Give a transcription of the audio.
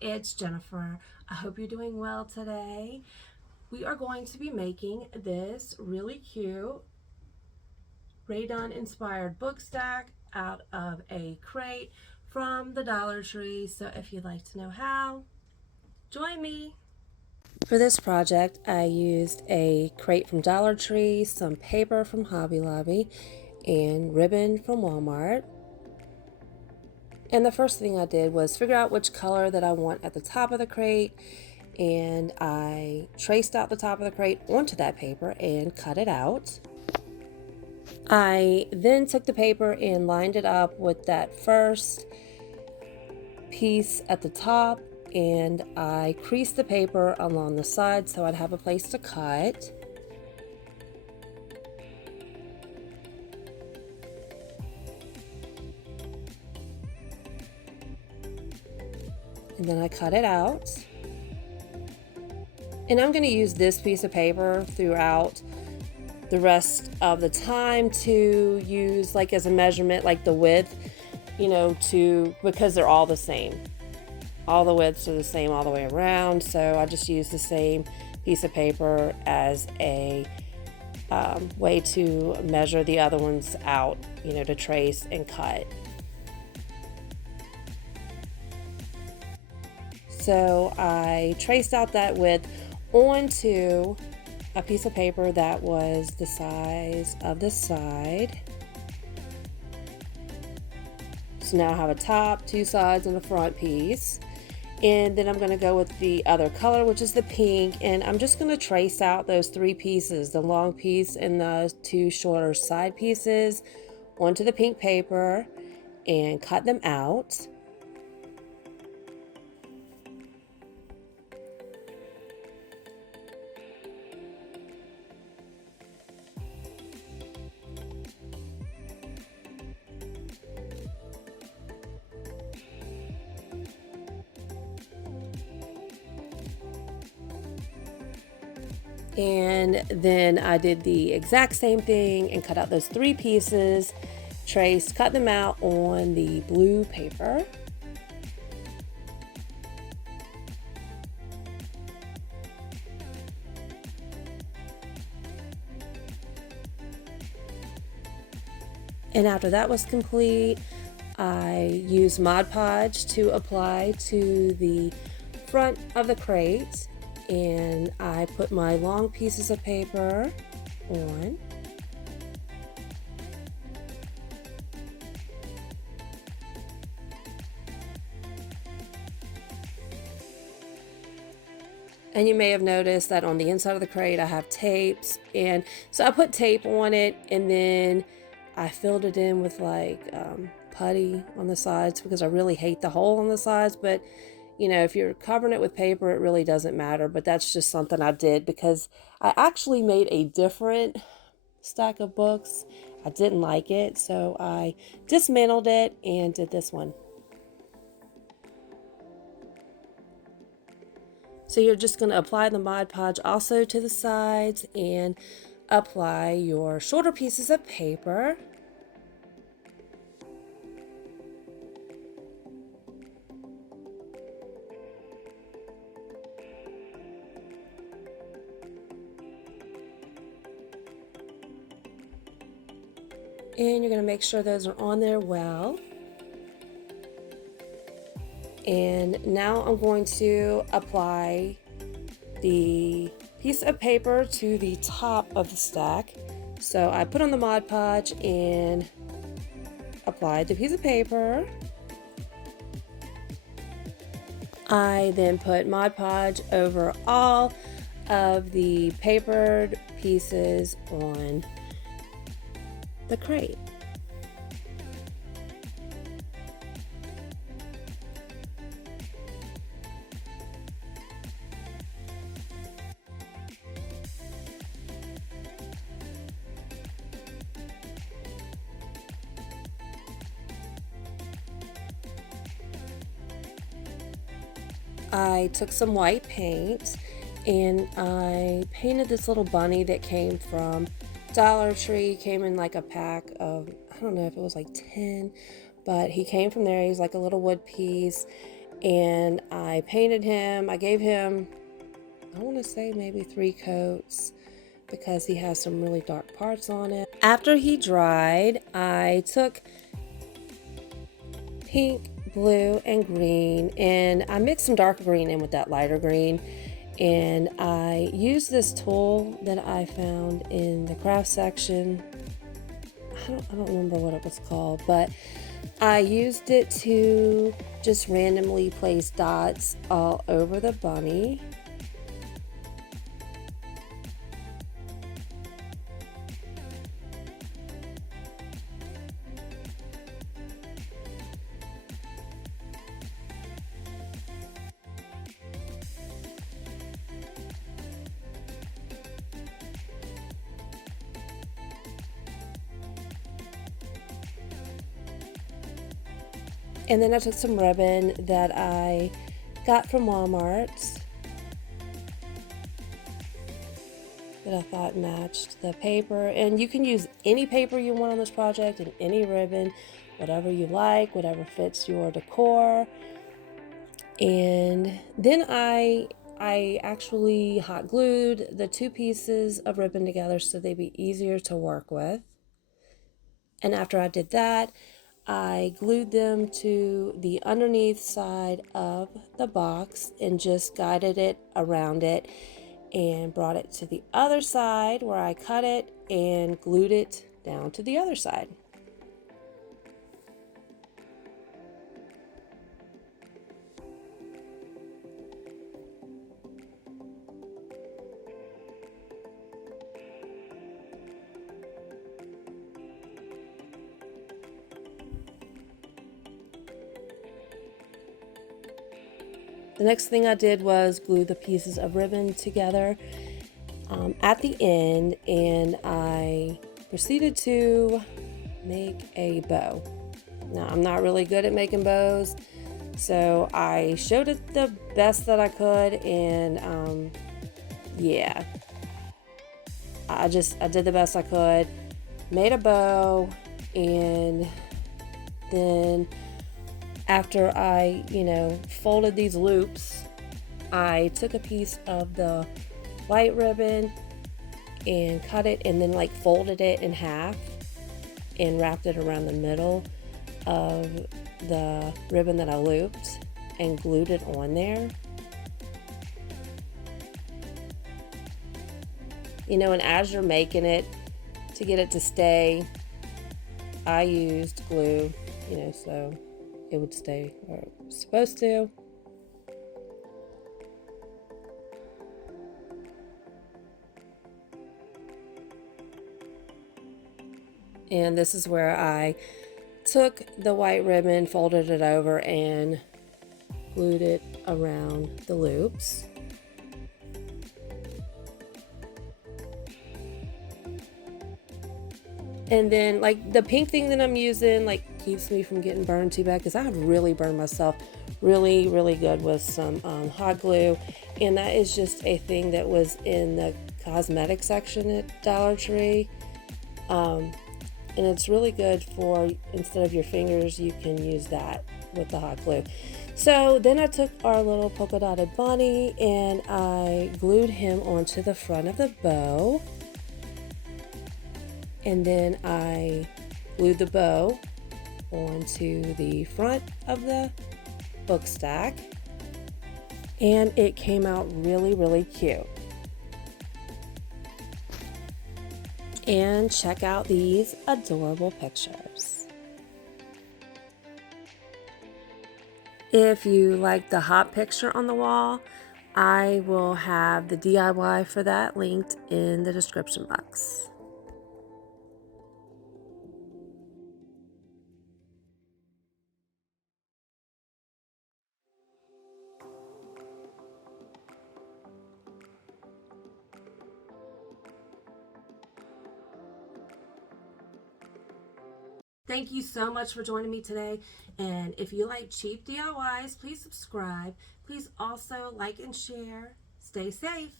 it's Jennifer. I hope you're doing well today. We are going to be making this really cute Rae Dunn inspired book stack out of a crate from the Dollar Tree. So if you'd like to know how, join me. For this project, I used a crate from Dollar Tree, some paper from Hobby Lobby, and ribbon from Walmart. And the first thing I did was figure out which color that I want at the top of the crate, and I traced out the top of the crate onto that paper and cut it out. I then took the paper and lined it up with that first piece at the top, and I creased the paper along the side so I'd have a place to cut. And then I cut it out. And I'm going to use this piece of paper throughout the rest of the time to use like as a measurement, like the width, because they're all the same. All the widths are the same all the way around. So I just use the same piece of paper as a way to measure the other ones out, to trace and cut. So I traced out that width onto a piece of paper that was the size of the side. So now I have a top, two sides, and a front piece. And then I'm going to go with the other color, which is the pink, and I'm just going to trace out those three pieces, the long piece and the two shorter side pieces, onto the pink paper and cut them out. And then I did the exact same thing and cut out those three pieces, traced, cut them out on the blue paper. And after that was complete, I used Mod Podge to apply to the front of the crate, and I put my long pieces of paper on. And you may have noticed that on the inside of the crate I have tapes, and so I put tape on it, and then I filled it in with like putty on the sides because I really hate the hole on the sides. But if you're covering it with paper, it really doesn't matter. But that's just something I did because I actually made a different stack of books. I didn't like it, so I dismantled it and did this one. So you're just going to apply the Mod Podge also to the sides and apply your shorter pieces of paper. And you're going to make sure those are on there well. And now I'm going to apply the piece of paper to the top of the stack. So I put on the Mod Podge and applied the piece of paper. I then put Mod Podge over all of the papered pieces on the crate. I took some white paint and I painted this little bunny that came from Dollar Tree. Came in like a pack of, I don't know if it was like 10, but he came from there. He's like a little wood piece, and I painted him. I gave him, I want to say maybe 3 coats because he has some really dark parts on it. After he dried, I took pink, blue, and green, and I mixed some darker green in with that lighter green, and I used this tool that I found in the craft section. I don't remember what it was called, but I used it to just randomly place dots all over the bunny. And then I took some ribbon that I got from Walmart that I thought matched the paper. And you can use any paper you want on this project and any ribbon, whatever you like, whatever fits your decor. And then I actually hot glued the 2 pieces of ribbon together so they'd be easier to work with. And after I did that, I glued them to the underneath side of the box and just guided it around it and brought it to the other side where I cut it and glued it down to the other side. The next thing I did was glue the pieces of ribbon together at the end, and I proceeded to make a bow. Now, I'm not really good at making bows, so I showed it the best that I could, and yeah, I did the best I could, made a bow, and then after I, folded these loops, I took a piece of the white ribbon and cut it and then folded it in half and wrapped it around the middle of the ribbon that I looped and glued it on there. And as you're making it, to get it to stay, I used glue, so it would stay where it was supposed to. And this is where I took the white ribbon, folded it over, and glued it around the loops. And then the pink thing that I'm using keeps me from getting burned too bad, because I have really burned myself really good with some hot glue, and that is just a thing that was in the cosmetic section at Dollar Tree, and it's really good for, instead of your fingers, you can use that with the hot glue. So then I took our little polka dotted bunny and I glued him onto the front of the bow. And then I glued the bow onto the front of the book stack, and it came out really cute. And check out these adorable pictures. If you like the hot picture on the wall, I will have the DIY for that linked in the description box. Thank you so much for joining me today. And if you like cheap DIYs, please subscribe. Please also like and share. Stay safe.